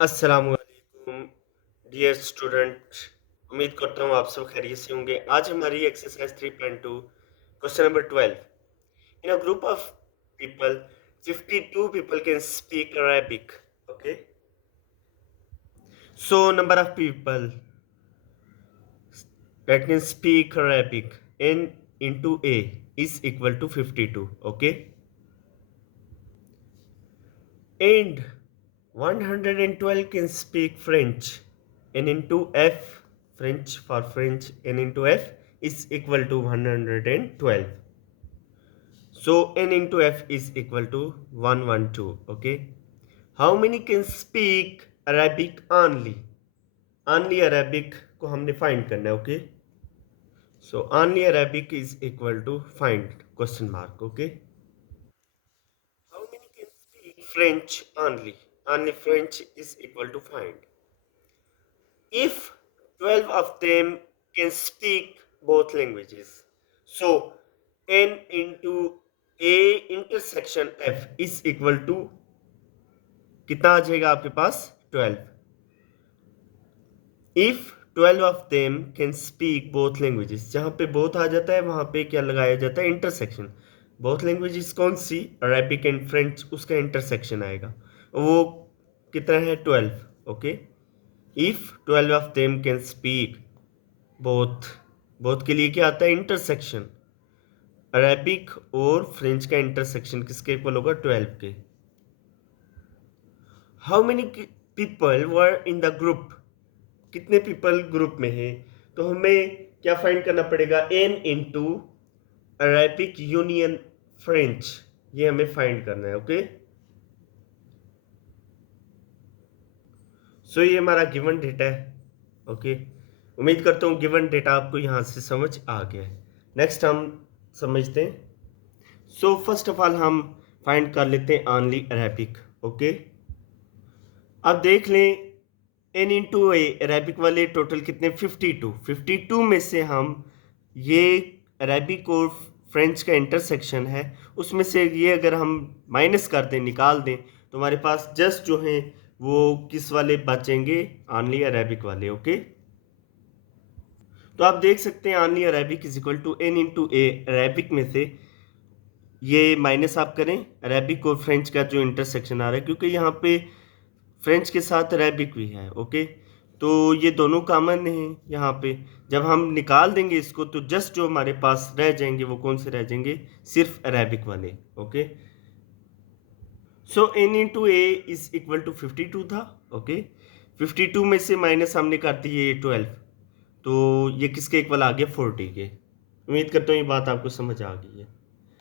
अस्सलामुअलैकुम dear student. उम्मीद करता हूँ आप सब खैरियत से होंगे। आज हमारी exercise 3.2 question number 12। In a group of people 52 people can speak Arabic. Okay, so number of people that can speak Arabic n into a is equal to 52. Okay, and 112 can speak French. N into F, French for French, N into F is equal to 112. So N into F is equal to 112. Okay. How many can speak Arabic only? Only Arabic को हमने find करना है. Okay. So only Arabic is equal to find question mark. Okay. How many can speak French only? Only French is equal to find. If 12 of them can speak both languages, so n into a intersection f is equal to कितना आ जाएगा आपके पास 12. If 12 of them can speak both languages, जहां पे both आ जाता है वहां पे क्या लगाया जाता है इंटरसेक्शन. बोथ लैंग्वेजेस कौन सी, अरेबिक एंड फ्रेंच, उसका इंटरसेक्शन आएगा. वो कितना है 12. Okay. If 12 of them can speak both, both के लिए क्या आता है इंटरसेक्शन. अरेबिक और फ्रेंच का इंटरसेक्शन किसके इक्वल होगा 12 के. How many people were in the group, कितने पीपल ग्रुप में हैं. तो हमें क्या फाइंड करना पड़ेगा, n into Arabic union French, ये हमें फाइंड करना है. ओके. सो ये हमारा गिवन डेटा है. ओके. उम्मीद करता हूँ गिवन डेटा आपको यहाँ से समझ आ गया है. नेक्स्ट हम समझते हैं. सो फर्स्ट ऑफ ऑल हम फाइंड कर लेते हैं ओनली अरेबिक. ओके. अब देख लें एन इंटू ए अरेबिक वाले टोटल कितने 52. 52 में से हम ये अरेबिक और फ्रेंच का इंटरसेक्शन है, उसमें से ये अगर हम माइनस कर दें, निकाल दें, तो हमारे पास जस्ट जो हैं वो किस वाले बचेंगे, ओनली अरेबिक वाले. ओके. तो आप देख सकते हैं only Arabic is equal to n into A Arabic में से ये माइनस आप करें अरेबिक और फ्रेंच का जो इंटरसेक्शन आ रहा है, क्योंकि यहाँ पे फ्रेंच के साथ अरेबिक भी है. ओके. तो ये दोनों कॉमन हैं यहाँ पे. जब हम निकाल देंगे इसको तो जस्ट जो हमारे पास रह जाएंगे वो कौन से रह जाएंगे, सिर्फ अरेबिक वाले. Okay. So n into A is equal to 52 था. ओके. 52 में से माइनस हमने कर दी ये 12, तो ये किसके इक्वल आ गया 40 के. उम्मीद करता हूँ ये बात आपको समझ आ गई है.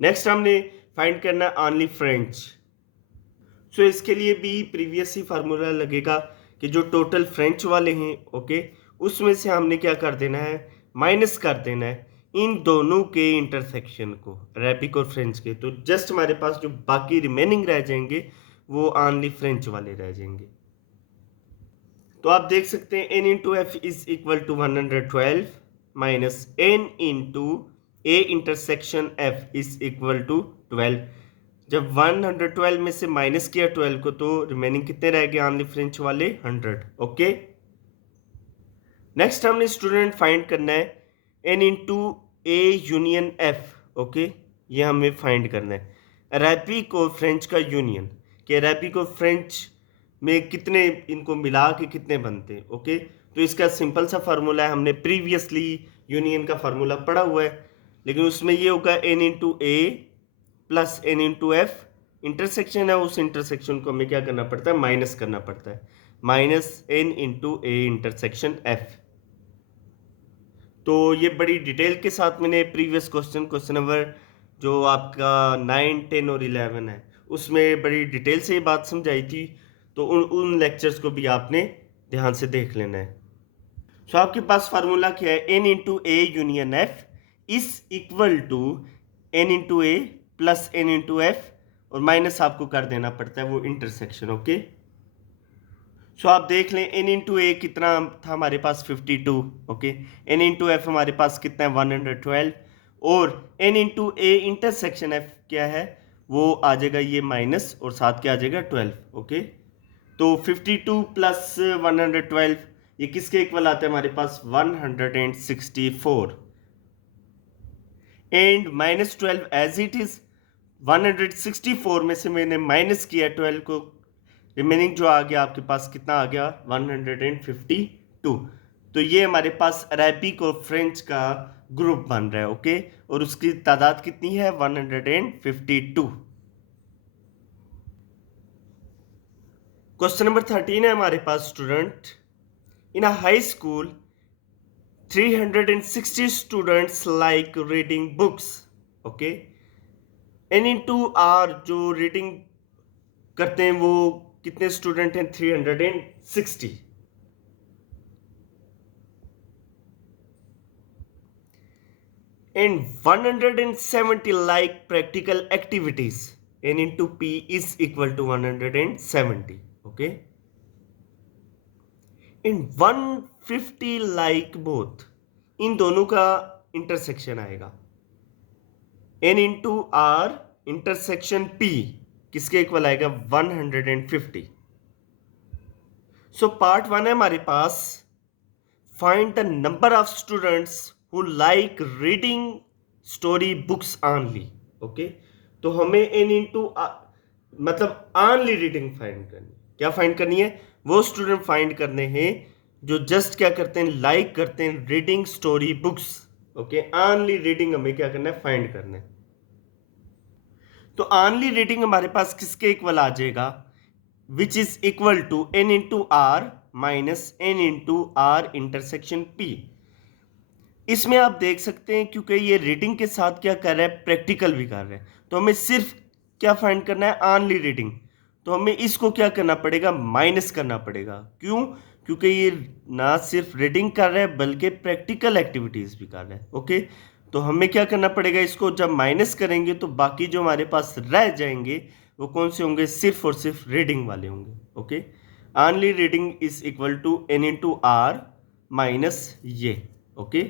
नेक्स्ट हमने फाइंड करना है ओनली फ्रेंच. सो इसके लिए भी प्रीवियस ही फार्मूला लगेगा कि जो टोटल फ्रेंच वाले हैं, ओके, उसमें से हमने क्या कर देना है, माइनस कर देना है इन दोनों के इंटरसेक्शन को, अरेबिक और फ्रेंच के. तो जस्ट हमारे पास जो बाकी रिमेनिंग रह जाएंगे वो ओनली फ्रेंच वाले रह जाएंगे. तो आप देख सकते हैं n into F is equal to 112 minus n into A intersection F is equal to 12. जब 112 में से माइनस किया 12 को तो रिमेनिंग कितने रह गए ओनली फ्रेंच वाले 100. ओके. नेक्स्ट हमने स्टूडेंट फाइंड करना है n into A union F. Okay. ये हमें फाइंड करना है अरेबिक और फ्रेंच का यूनियन, कि अरेबिक और फ्रेंच में कितने, इनको मिला के कितने बनते हैं. ओके. तो इसका सिंपल सा फार्मूला है, हमने प्रीवियसली यूनियन का फार्मूला पढ़ा हुआ है, लेकिन उसमें ये होगा n into A plus n into F. Intersection है, उस इंटरसेक्शन को हमें क्या करना पड़ता है, माइनस करना पड़ता है, minus n into A intersection F. तो ये बड़ी डिटेल के साथ मैंने प्रीवियस क्वेश्चन नंबर जो आपका 9, 10 और 11 है उसमें बड़ी डिटेल से ये बात समझाई थी. तो उन लेक्चर्स को भी आपने ध्यान से देख लेना है. सो आपके पास फार्मूला क्या है, n into A union F is equal to n into A plus n into F, और माइनस आपको कर देना पड़ता है वो इंटरसेक्शन. ओके. सो आप देख लें एन इंटू ए कितना था हमारे पास 52. ओके. एन इंटू एफ हमारे पास कितना है 112, और n into A intersection F क्या है, वो आ जाएगा ये माइनस और साथ क्या आ जाएगा 12. ओके. तो 52 प्लस 112 ये किसके इक्वल आता है हमारे पास 164 एंड -12 एज इट इज 164 में से मैंने माइनस किया 12 को, रिमेनिंग जो आ गया आपके पास कितना आ गया 152। तो ये हमारे पास अरेबिक और फ्रेंच का ग्रुप बन रहा है, ओके, और उसकी तादाद कितनी है 152। क्वेश्चन नंबर 13 है हमारे पास student, in a high school 360 students like reading books, okay, n into R जो रीडिंग करते हैं वो कितने स्टूडेंट हैं 360 and 170 like practical activities, n into p is equal to 170, okay, and 150 like both, इन दोनों का इंटरसेक्शन आएगा n into r intersection p किसके इक्वल आएगा 150। सो पार्ट 1 है हमारे पास, find the number of students who like reading story books only, okay, तो हमें n इंटू मतलब ऑनली रीडिंग फाइंड करनी, क्या फाइंड करनी है, वो स्टूडेंट फाइंड करने हैं जो जस्ट क्या करते हैं लाइक करते हैं reading story books, okay, only reading हमें क्या करना है फाइंड करना है। तो ऑनली रीडिंग हमारे पास किसके इक्वल आ जाएगा, which is equal to n into R minus n into R intersection p। इसमें आप देख सकते हैं क्योंकि ये रीडिंग के साथ क्या कर रहा है प्रैक्टिकल भी कर रहा है, तो हमें सिर्फ क्या फाइंड करना है ऑनली रीडिंग, तो हमें इसको क्या करना पड़ेगा माइनस करना पड़ेगा, क्यों, क्योंकि ये ना सिर्फ रीडिंग कर रहा है बल्कि प्रैक्टिकल एक्टिविटीज़ भी कर रहा है, ओके, तो हमें क्या करना पड़ेगा, इसको जब माइनस करेंगे तो बाकी जो हमारे पास रह जाएंगे वो कौन से होंगे, सिर्फ और सिर्फ रीडिंग वाले होंगे, okay, only reading is equal to n into R minus ये, ओके।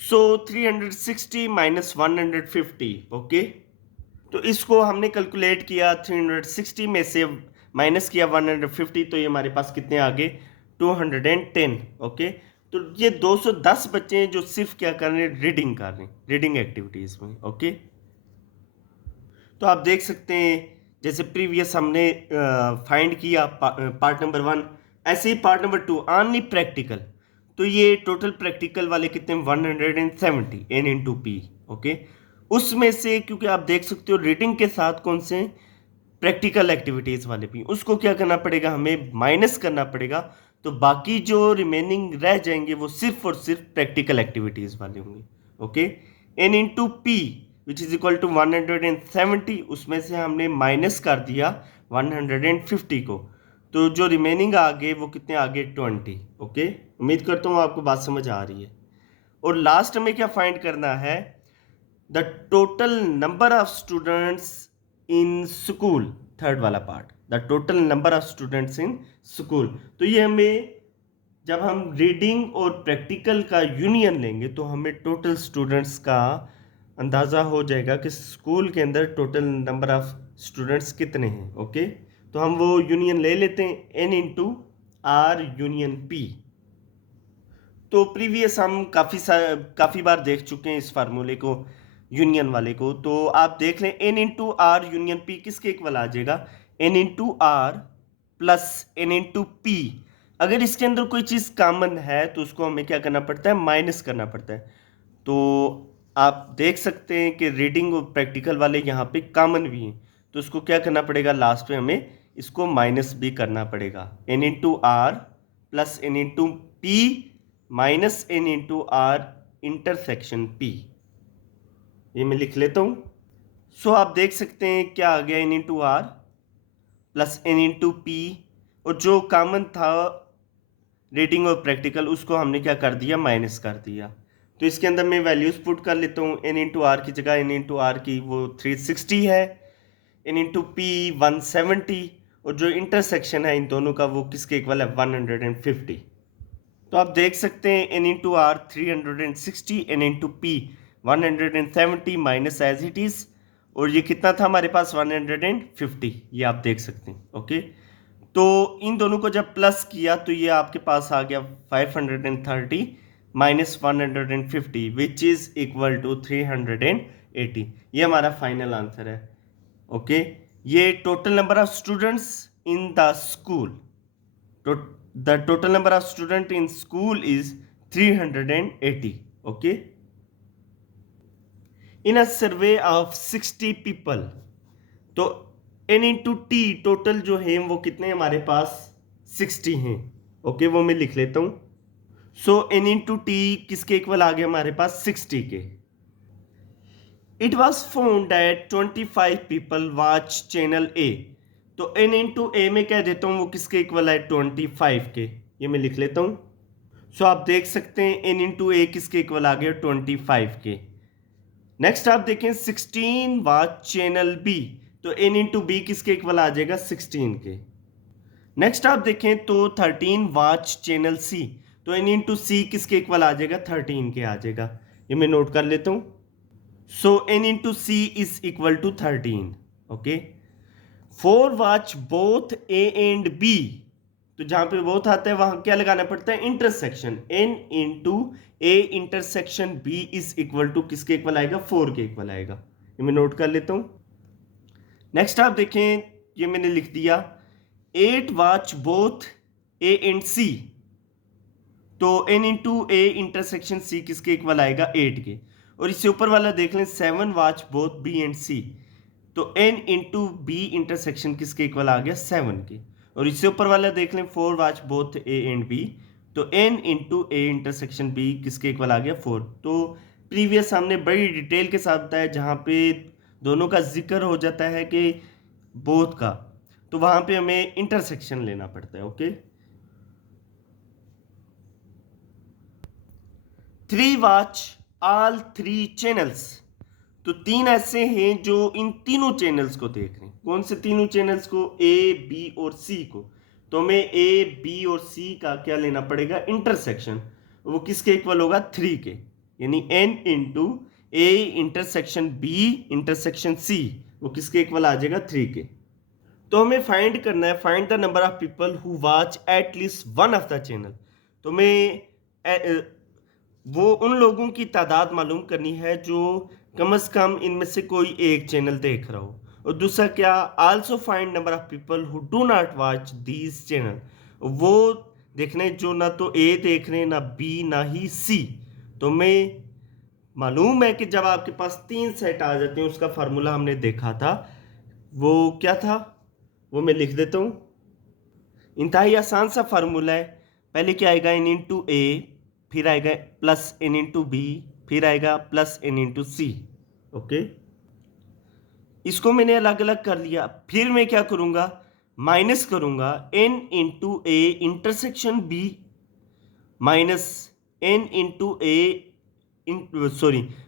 सो 360 माइनस 150, ओके, तो इसको हमने कैलकुलेट किया 360 में से माइनस किया 150, तो ये हमारे पास कितने आ गए 210, ओके, तो ये 210 बच्चे हैं जो सिर्फ क्या कर रहे हैं रीडिंग कर रहे हैं रीडिंग एक्टिविटीज़ में, ओके। तो आप देख सकते हैं जैसे प्रीवियस हमने फाइंड किया पार्ट नंबर 1, ऐसे ही पार्ट नंबर 2 ऑनली प्रैक्टिकल, तो ये टोटल प्रैक्टिकल वाले कितने 170 n इंटू पी, ओके, उसमें से क्योंकि आप देख सकते हो रीडिंग के साथ कौन से प्रैक्टिकल एक्टिविटीज़ वाले भी, उसको क्या करना पड़ेगा हमें माइनस करना पड़ेगा, तो बाकी जो रिमेनिंग रह जाएंगे वो सिर्फ और सिर्फ प्रैक्टिकल एक्टिविटीज़ वाले होंगे, okay, n into P which is equal to 170, उसमें से हमने माइनस कर दिया 150 को, तो जो रिमेनिंग आ गए वो कितने आ गए 20, ओके, उम्मीद करता हूँ आपको बात समझ आ रही है। और लास्ट में क्या फाइंड करना है, the total number of students in school, third वाला part, the total number of students in school, तो ये हमें जब हम रीडिंग और प्रैक्टिकल का यूनियन लेंगे तो हमें टोटल स्टूडेंट्स का अंदाज़ा हो जाएगा कि स्कूल के अंदर टोटल नंबर ऑफ स्टूडेंट्स कितने हैं, ओके, तो हम वो यूनियन ले लेते हैं n into R union p। तो प्रीवियस हम काफ़ी बार देख चुके हैं इस फार्मूले को यूनियन वाले को, तो आप देख लें n into R union p किसके इक्वल आ जाएगा n into R plus n into p। अगर इसके अंदर कोई चीज़ कॉमन है तो उसको हमें क्या करना पड़ता है माइनस करना पड़ता है, तो आप देख सकते हैं कि रीडिंग और प्रैक्टिकल वाले यहाँ पे कॉमन भी हैं, तो उसको क्या करना पड़ेगा लास्ट में हमें इसको माइनस भी करना पड़ेगा, n into R plus n into P minus n into R intersection p, ये मैं लिख लेता हूँ। सो आप देख सकते हैं क्या आ गया n into R plus n into P, और जो कॉमन था रीडिंग और प्रैक्टिकल उसको हमने क्या कर दिया माइनस कर दिया, तो इसके अंदर मैं वैल्यूज़ पुट कर लेता हूँ, n इंटू आर की जगह n इंटू आर की वो 360 है, n इंटू पी 170, और जो इंटरसेक्शन है इन दोनों का वो किसके इक्वल है 150। तो आप देख सकते हैं n into R 360, n into P 170 minus as it is, और ये कितना था हमारे पास 150, ये आप देख सकते हैं, ओके। तो इन दोनों को जब प्लस किया तो ये आपके पास आ गया 530 minus 150 which is equal to 380। ये हमारा फाइनल आंसर है। ओके, ये total number of students in the school, the total number of student in school is 380. Okay, in a survey of 60 people, तो n इंटू टी टोटल जो है वो कितने हमारे पास 60 हैं। ओके, वो मैं लिख लेता हूं। सो n इंटू टी किसके इक्वल आ गया हमारे पास 60 के। It was found that 25 people watch channel ए, तो n इंटू ए में कह देता हूँ वो किसके इक्वल है 25 के, ये मैं लिख लेता हूँ। सो आप देख सकते हैं n इंटू ए किसके इक्वल आ गया 25 के। नेक्स्ट आप देखें 16 वॉच चैनल बी, तो n इंटू बी किसके इक्वल आ जाएगा 16 के। नेक्स्ट आप देखें तो 13 वॉच चैनल सी, तो n इंटू सी किसके इक्वल आ जाएगा 13 के आ जाएगा, ये मैं नोट कर लेता हूँ। So n into C is equal to 13। Okay, 4 watch both A and B, तो जहां पे बोथ आता है वहां क्या लगाना पड़ता है intersection, n into A intersection b is equal to किसके इक्वल आएगा 4 के इक्वल आएगा, ये मैं नोट कर लेता हूं। नेक्स्ट आप देखें, ये मैंने लिख दिया 8 वॉच बोथ ए एंड सी, तो n into A intersection c किसके इक्वल आएगा 8 के। और इससे ऊपर वाला देख लें 7 वॉच बोथ बी एंड सी, तो n इंटू बी इंटरसेक्शन किसके इक्वल आ गया 7 के। और इससे ऊपर वाला देख लें 4 watch both A and B, तो n into A intersection B किसके इक्वल आ गया 4। तो प्रीवियस हमने बड़ी डिटेल के साथ बताया जहाँ पे दोनों का जिक्र हो जाता है कि बोथ का, तो वहाँ पे हमें इंटरसेक्शन लेना पड़ता है। ओके, 3 वॉच ऑल 3 चैनल्स, तो 3 ऐसे हैं जो इन तीनों चैनल्स को देख रहे हैं। कौन से तीनों चैनल्स को, ए बी और सी को, तो हमें ए बी और सी का क्या लेना पड़ेगा इंटरसेक्शन, वो किसके इक्वल होगा 3 के, यानी n into A intersection B intersection C, वो किसके इक्वल आ जाएगा 3 के। तो हमें फाइंड करना है, find the number of people who watch at least one of the channel, तो हमें वो उन लोगों की तादाद मालूम करनी है जो कम से कम इनमें से कोई एक चैनल देख रहा हो। और दूसरा क्या, also find number of people who do not watch these channel, वो देखने जो ना तो ए देख रहे हैं ना बी ना ही सी। तो मैं मालूम है कि जब आपके पास 3 सेट आ जाते हैं, उसका फार्मूला हमने देखा था, वो क्या था वो मैं लिख देता हूँ। इंतहाई आसान सा फार्मूला है, पहले क्या आएगा n इंटू ए, फिर आएगा प्लस n इंटू बी, फिर आएगा प्लस n इंटू सी। ओके, इसको मैंने अलग अलग कर लिया, फिर मैं क्या करूंगा माइनस करूंगा n into A intersection B minus n into A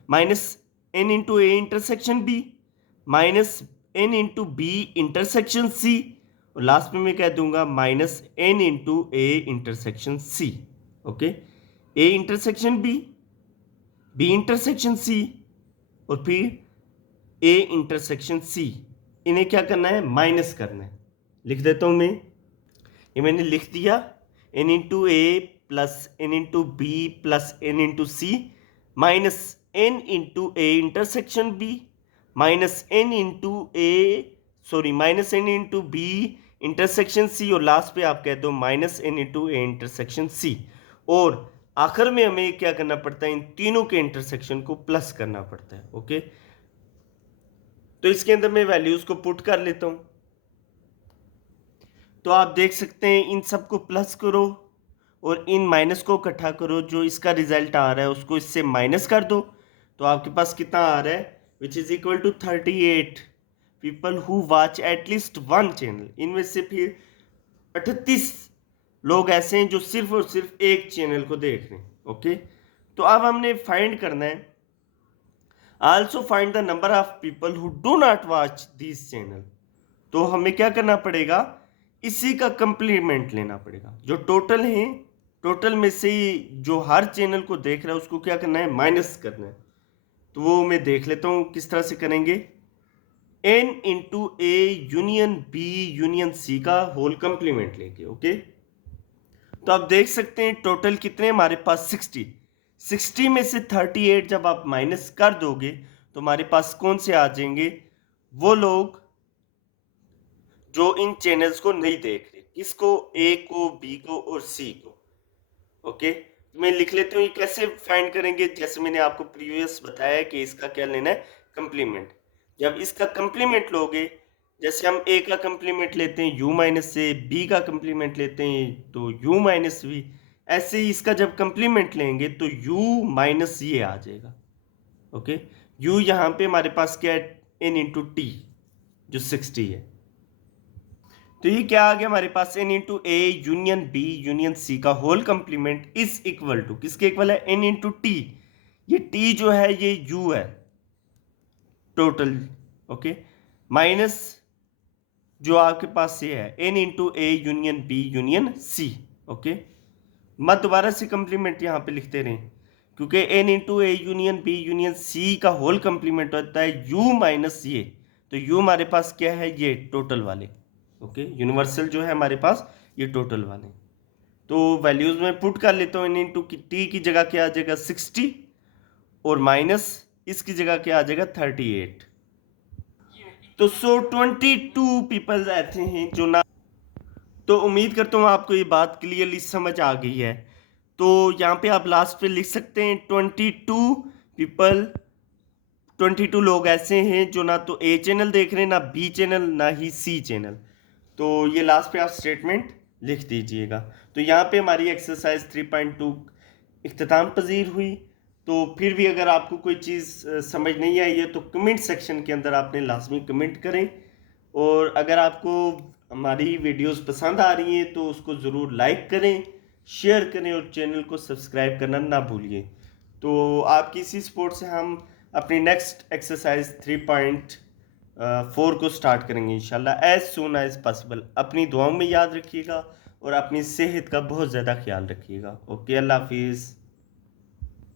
minus n into A intersection B minus n into B intersection C, और लास्ट में मैं कह दूंगा minus n into A intersection C. Okay, A intersection B, B intersection C, और फिर ए intersection सी, इन्हें क्या करना है माइनस करना है। लिख देता हूं मैं, ये मैंने लिख दिया n into A plus n into B plus n into C minus n into A intersection B minus n into minus n into B intersection C, और लास्ट पे आप कह दो minus n into A intersection C. और आखिर में हमें क्या करना पड़ता है, इन तीनों के इंटरसेक्शन को प्लस करना पड़ता है। ओके, तो इसके अंदर मैं वैल्यूज को पुट कर लेता हूं, तो आप देख सकते हैं इन सब को प्लस करो और इन माइनस को इकट्ठा करो, जो इसका रिजल्ट आ रहा है उसको इससे माइनस कर दो, तो आपके पास कितना आ रहा है which is equal to 38 people who watch at least one channel. इनमें से फिर 38 लोग ऐसे हैं जो सिर्फ और सिर्फ एक चैनल को देख रहे हैं। ओके, तो अब हमने फाइंड करना है also find the number of people who do not watch this channel, तो हमें क्या करना पड़ेगा इसी का कंप्लीमेंट लेना पड़ेगा, जो टोटल है टोटल में से जो हर चैनल को देख रहा है उसको क्या करना है माइनस करना है। तो वो मैं देख लेता हूँ किस तरह से करेंगे। n into A union B union C का होल कंप्लीमेंट लेंगे। ओके, तो आप देख सकते हैं टोटल कितने हमारे पास 60 में से 38 जब आप माइनस कर दोगे तो हमारे पास कौन से आ जाएंगे, वो लोग जो इन चैनल्स को नहीं देख रहे, किसको, ए को, बी को और सी को। ओके, तो मैं लिख लेता हूँ, ये कैसे फाइंड करेंगे, जैसे मैंने आपको प्रीवियस बताया कि इसका क्या लेना है, कंप्लीमेंट। जब इसका कंप्लीमेंट लोगे, जैसे हम ए का कंप्लीमेंट लेते हैं u माइनस से, बी का कंप्लीमेंट लेते हैं तो u माइनस वी, ऐसे ही इसका जब कंप्लीमेंट लेंगे तो u माइनस ये आ जाएगा। ओके, u यहाँ पे हमारे पास क्या है, n इंटू टी जो 60 है। तो ये क्या आ गया हमारे पास, n into A union B union C का whole complement is equal to, किसके इक्वल है, n इंटू टी। ये t जो है ये u है टोटल। ओके, माइनस जो आपके पास ये है n into A union B union C. Okay, मत दोबारा से कंप्लीमेंट यहाँ पे लिखते रहें, क्योंकि n into A union B union C का होल कंप्लीमेंट होता है u माइनस ये, तो u हमारे पास क्या है, ये टोटल वाले। ओके, यूनिवर्सल जो है हमारे पास ये टोटल वाले। तो वैल्यूज में पुट कर लेता हूँ, n इंटू टी की जगह क्या आ जाएगा 60 और माइनस इसकी जगह क्या आ जाएगा 38। तो 22 पीपल ऐसे हैं जो ना, तो उम्मीद करता हूँ आपको ये बात क्लियरली समझ आ गई है। तो यहाँ पे आप लास्ट पे लिख सकते हैं 22 पीपल, 22 लोग ऐसे हैं जो ना तो ए चैनल देख रहे हैं, ना बी चैनल, ना ही सी चैनल। तो ये लास्ट पे आप स्टेटमेंट लिख दीजिएगा। तो यहाँ पे हमारी एक्सरसाइज 3.2 इख्तिताम पजीर हुई। तो फिर भी अगर आपको कोई चीज़ समझ नहीं आई है तो कमेंट सेक्शन के अंदर आपने लाजमी कमेंट करें, और अगर आपको हमारी वीडियोस पसंद आ रही हैं तो उसको ज़रूर लाइक करें, शेयर करें और चैनल को सब्सक्राइब करना ना भूलिए। तो आपकी इसी सपोर्ट से हम अपनी नेक्स्ट एक्सरसाइज 3.4 को स्टार्ट करेंगे इंशाल्लाह एज सून एज पॉसिबल। अपनी दुआओं में याद रखिएगा और अपनी सेहत का बहुत ज़्यादा ख्याल रखिएगा। ओके, अल्लाह हाफिज़।